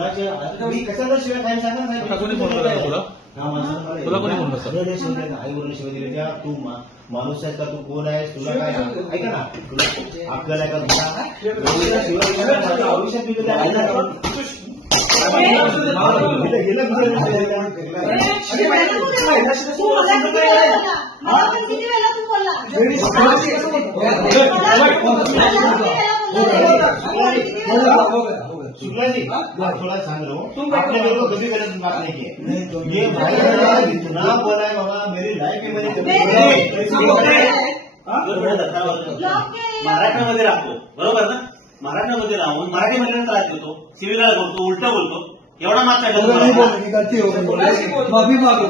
कुणाच्या मी कशाला शिवाय काय सांगा आता कोणी फोन करणार तुला? तुला कोणी फोन करतं? आई वरून शिवाय दिल्या तू माणूस आहेस का, तू कोण आहेस, तुला काय ऐका ना, तुला अक्कल आहे का तुला शिवाय आयुष्यात बिघडलं आहे ना. शुक्लाजी थोड़ा सांग रहा हूँ, आपने मेरे को कभी गलत बात नहीं की। ये भाई इतना बोला है बाबा, मेरी लाइफ में मैंने मराठीमध्ये राहतो बरोबर ना, मराठीमध्ये राहून मराठीमध्ये त्रास देतो, सिव्हिलला बोलतो, उलट बोलतो, एवढा मात्र माफी मागो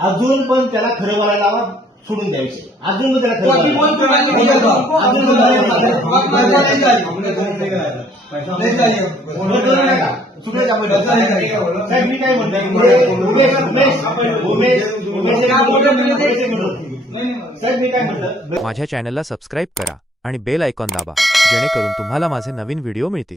अजून पण त्याला खरं बोलायला लावा, सोडून द्यायचे अजून पण त्याला साहेब मी काय म्हणतो साहेब मी काय म्हणतो, माझ्या चॅनलला सबस्क्राईब करा आणि बेल आयकॉन दाबा, जेणेकरून तुम्हाला माझे नवीन व्हिडिओ मिळतील.